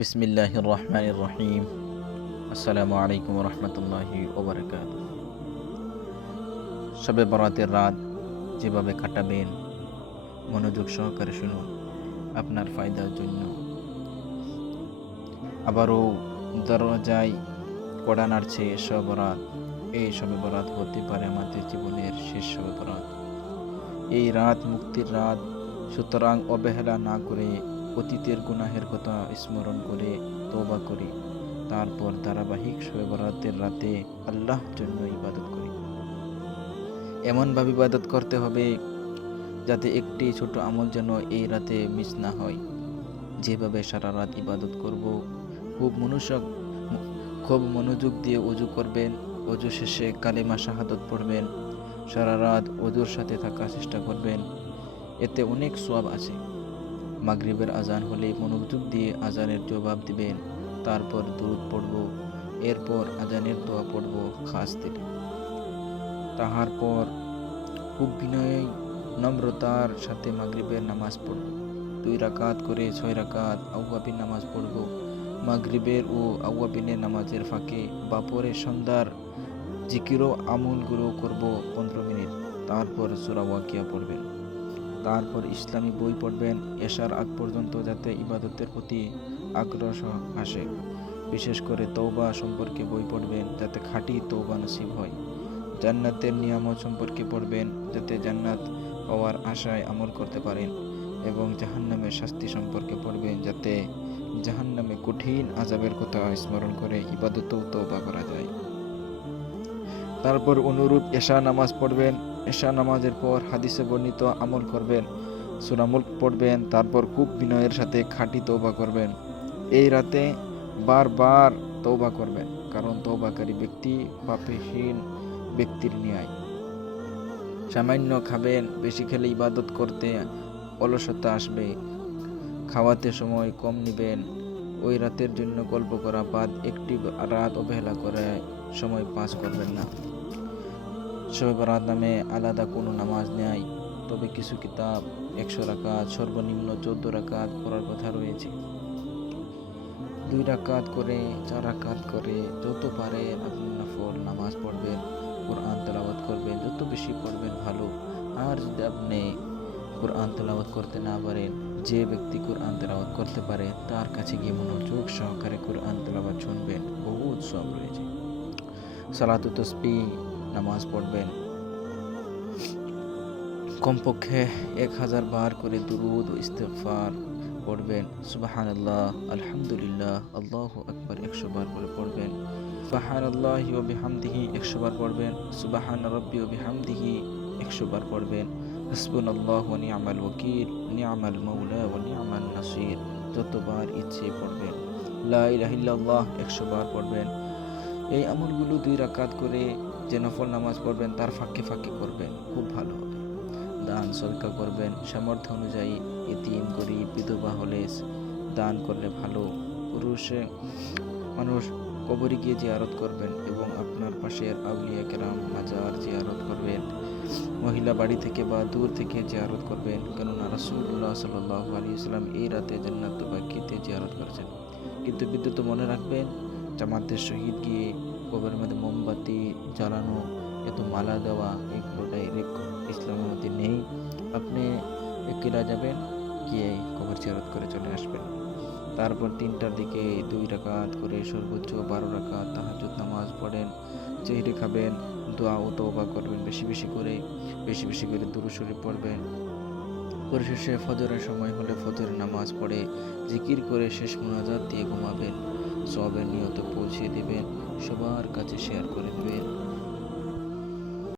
বিসমিল্লাহির রহমানির রহিম। আসসালামু আলাইকুম রহমতুল্লাহি ওবরাকাত। শবে বরাতের রাত যেভাবে কাটাবেন মনোযোগ সহকারে শুনুন, আপনার ফায়দার জন্য। আবারও দরজায় কড়া নাড়ছে শবে বরাত। এই শবে বরাত হতে পারে আমাদের জীবনের শেষ শবে বরাত। এই রাত মুক্তির রাত, সুতরাং অবহেলা না করে অতীতের গুনাহের কথা স্মরণ করে তওবা করি, তারপর ধারাবাহিক শবে বরাতের রাতে আল্লাহর জন্য ইবাদত করি। এমনভাবে ইবাদত করতে হবে যাতে একটি ছোট আমল যেন এই রাতে মিস না হয়। যেভাবে সারা রাত ইবাদত করব, খুব মনোযোগ দিয়ে ওযু করবেন, ওযু শেষে কালিমা শাহাদত পড়বেন, সারা রাত ওযুর সাথে থাকার চেষ্টা করবেন, এতে অনেক সওয়াব আছে। মাগরিবের আজান হলে মনোযোগ দিয়ে আজানের জবাব দিবেন, তারপর দুরূদ পড়ব, এরপর আজানের দোয়া পড়ব খাস দিলে। তাহার পর খুব বিনয় নম্রতার সাথে মাগরিবের নামাজ পড়ব। 2 রাকাত করে 6 রাকাত আওয়াবিন নামাজ পড়ব। মাগরিবের ও আওয়াবিনের নামাজের ফাঁকে বা পরে সন্ধ্যার জিকির ও আমলগুলো করব 15 মিনিট। তারপর সূরা ওয়াকিয়া পড়বেন। তারপর ইসলামী বই পড়বেন এশার আগ পর্যন্ত, যাতে ইবাদতের প্রতি আগ্রহ আসে। বিশেষ করে তওবা সম্পর্কে বই পড়বেন, যাতে খাঁটি তওবা নসিব হয়। জান্নাতের নিয়ামত সম্পর্কে পড়বেন, যাতে জান্নাত পাওয়ার আশায় আমল করতে পারেন। এবং জাহান্নামের শাস্তি সম্পর্কে পড়বেন, যাতে জাহান্নামে কঠিন আযাবের কথা স্মরণ করে ইবাদত ও তওবা করা যায়। তারপর অনুরূপ এশা নামাজ পড়বেন। এশা নামাজের পর হাদিসে বর্ণিত আমল করবেন, সূরা মুলক পড়বেন, তারপর খুব বিনয়ের সাথে খাঁটি তওবা করবেন। এই রাতে বারবার তওবা করবেন, কারণ তওবাকারী ব্যক্তি পাপহীন ব্যক্তির ন্যায়। সামান্য খাবেন, বেশি খেলে ইবাদত করতে অলসতা আসবে। খাওয়াতে সময় কম নেবেন। ওই রাতের জন্য গল্প করা বাদ একটি রাত অবহেলা করে সময় পাস করবেন না। শবে বরাত নামে আলাদা কোনো নামাজ নেই, তবে কিছু কিতাব 100 রাকাত, সর্বনিম্ন 14 রাকাত পড়ার কথা রয়েছে। 2 রাকাত করে 4 রাকাত করে যত পারেন আপনি নফল নামাজ পড়বেন, কোরআন তেলাওয়াত করবেন, যত বেশি পড়বেন ভালো। আর যদি আপনি কোরআন তেলাওয়াত করতে না পারেন, যে ব্যক্তি কোরআন তেলাওয়াত করতে পারে তার কাছে গিয়ে মনোযোগ সহকারে কোরআন তেলাওয়াত শুনবেন, বহুত সওয়াব রয়েছে। সালাতু তাসবিহ নামাজ পড়বেন, কমপক্ষে 1000 বার করে দুরূদ ও ইস্তিগফার পড়বেন। সুবহানাল্লাহ, আলহামদুলিল্লাহ, আল্লাহু আকবার 100 বার করে পড়বেন। সুবহানাল্লাহি ওয়া বিহামদিহি 100 বার পড়বেন। সুবহান রাব্বি ওয়া বিহামদিহি 100 বার পড়বেন। হাসবুনাল্লাহু ওয়া নি'মাল ওয়াকিল, নি'মাল মাওলা ওয়া নি'মান নাসির যতবার ইচ্ছে পড়বেন। লা ইলাহা ইল্লাল্লাহ 100 বার পড়বেন। এই আমলগুলো 2 রাকাত করে যে নফল নামাজ পড়বেন তার ফাঁকে ফাঁকে করবেন, খুব ভালো হবে। দান সদকা করবেন সামর্থ্য অনুযায়ী। এতিম গরিব বিধবা হলে দান করলে ভালো। মানুষ কবরে গিয়ে জিয়ারত করবেন এবং আপনার পাশের আউলিয়া কেরাম মাজার জিয়ারত করবেন। মহিলা বাড়ি থেকে বা দূর থেকে জিয়ারত করবেন, কেননা রাসূলুল্লাহ সাল্লাল্লাহু আলাইহি ওয়াসাল্লাম এই রাতে জান্নাতুল বাকিতে জিয়ারত করেছেন। কিন্তু বিদ্যুৎ মনে রাখবেন, জামাতের সহিত গিয়ে কবরের মধ্যে মোমবাতি জ্বালানো, এত মালা দেওয়া, এগুলো ডাইরেক্ট ইসলামের মধ্যে নেই। আপনি একেলা যাবেন, গিয়ে কবর জিয়ারত করে চলে আসবেন। তারপর 3টার দিকে 2 রাকাত করে সর্বোচ্চ 12 রাকাত তাহাজ্জুদ নামাজ পড়েন। সেহরি খাবেন, দোয়া ও তওবা করবেন বেশি বেশি করে দুরূদ শরীফ পড়বেন। পরিশেষে ফজরের সময় হলে ফজরের নামাজ পড়ে জিকির করে শেষ মুনাজাত দিয়ে ঘুমাবেন। সওয়াবের নিয়তে পৌঁছে দিবেন, সবার কাছে শেয়ার করে দিবেন।